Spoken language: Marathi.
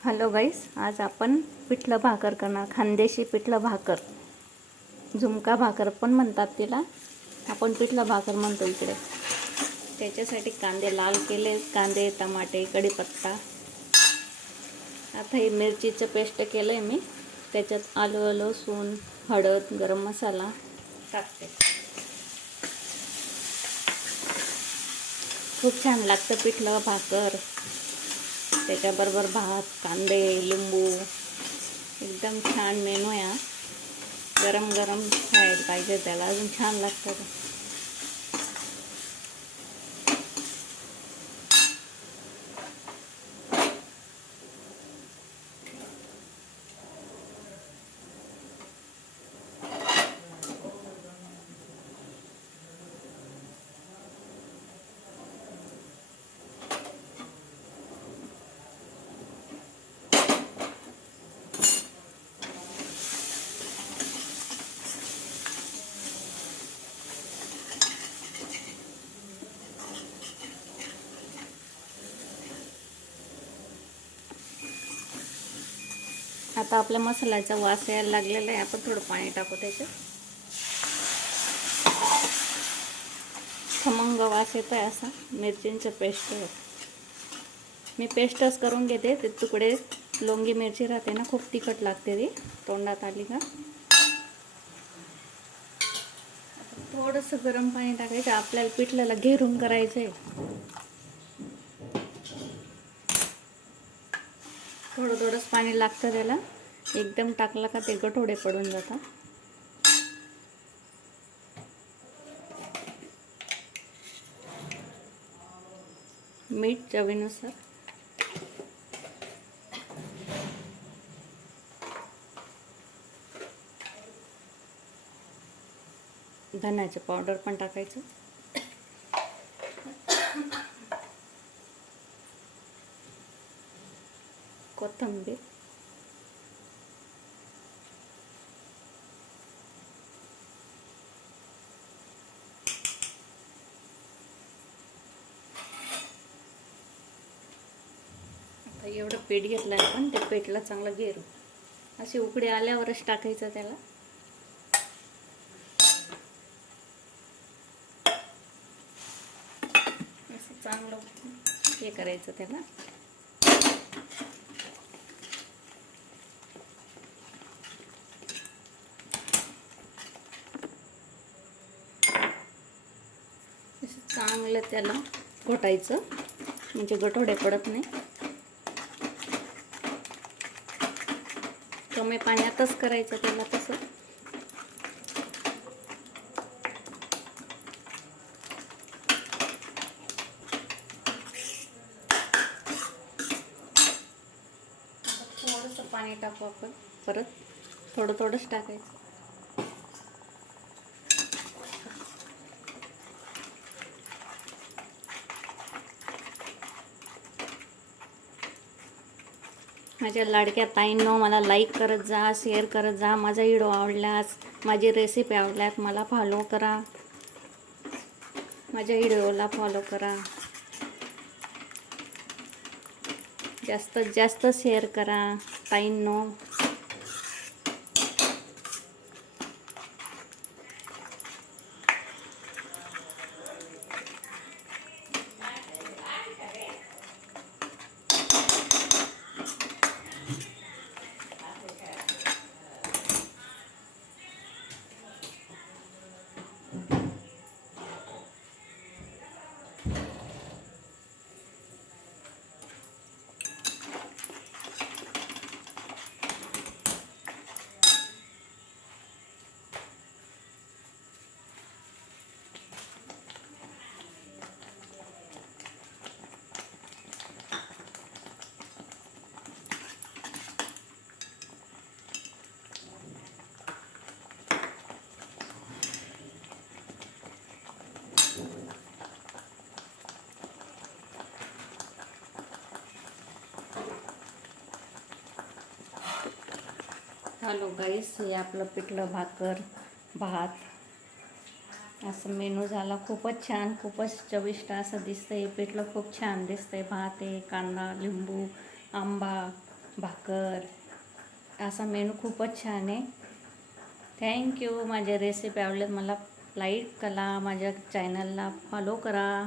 हॅलो गाईस, आज आपण पिठलं भाकर करणार. खानदेशी पिठलं भाकर, झुमका भाकर पण म्हणतात तिला. आपण पिठलं भाकर म्हणतो इकडे. त्याच्यासाठी कांदे लाल केले, कांदे, टमाटे, कढीपत्ता. आता ही मिरचीचं पेस्ट केलंय मी. त्याच्यात आलं, लसूण, हळद, गरम मसाला टाकते. खूप छान लागतं पिठलं भाकर. त्याच्याबरोबर भात, कांदे, लिंबू, एकदम छान मेनू आहे. गरम गरम खायला पाहिजे, त्याला अजून छान लागतं. आता आपल्या मसाल्याचा वास यायला लागलेला आहे. आपण थोडं पाणी टाकू त्याच्यात. खमंग वास येतो आहे असा. मिरचींचं पेस्ट मी पेस्टच करून घेते. ते तुकडे लोंगी मिरची राहते ना, खूप तिखट लागते ती तोंडात आली का. थोडंसं गरम पाणी टाकायचं. आपल्याला पिठल्याला घेरून करायचं आहे. थोडं थोडंच पाणी लागतं त्याला. एकदम टाकलं का ते गठोडे पडून जातात. मीठ चवीनुसार. धन्याचं पावडर पण टाकायचं. कोथिंबीर. आता एवढं पीठ घेतलं आपण, ते पीठला चांगलं घेरू. अशी उकडी आल्यावरच टाकायचं त्याला. असं चांगलं हे करायचं त्याला. चांगलं त्याला घोटायचं, म्हणजे गठोडे पडत नाही. कमी पाण्यातच करायचं त्याला तसं. थोडंसं पाणी टाकू आपण परत. थोडं थोडंच टाकायचं. माझ्या लाडक्या ताईंनो, मला लाईक करत जा, शेअर करत जा. माझा व्हिडिओ आवडल्यास, माझी रेसिपी आवडल्यास मला फॉलो करा. माझ्या व्हिडिओला फॉलो करा. जास्तीत जास्त शेअर करा ताईंनो. हॅलो गाईस, हे आपलं पिठलं भाकर, भात असं मेनू झाला. खूपच छान, खूपच चविष्ट असं दिसतंय. पिठलं खूप छान दिसतंय. भात आहे, कांदा, लिंबू, आंबा, भाकर असा मेनू खूपच छान आहे. थँक्यू. माझ्या रेसिपी आवडल्यात मला लाईक करा, माझ्या चॅनलला फॉलो करा.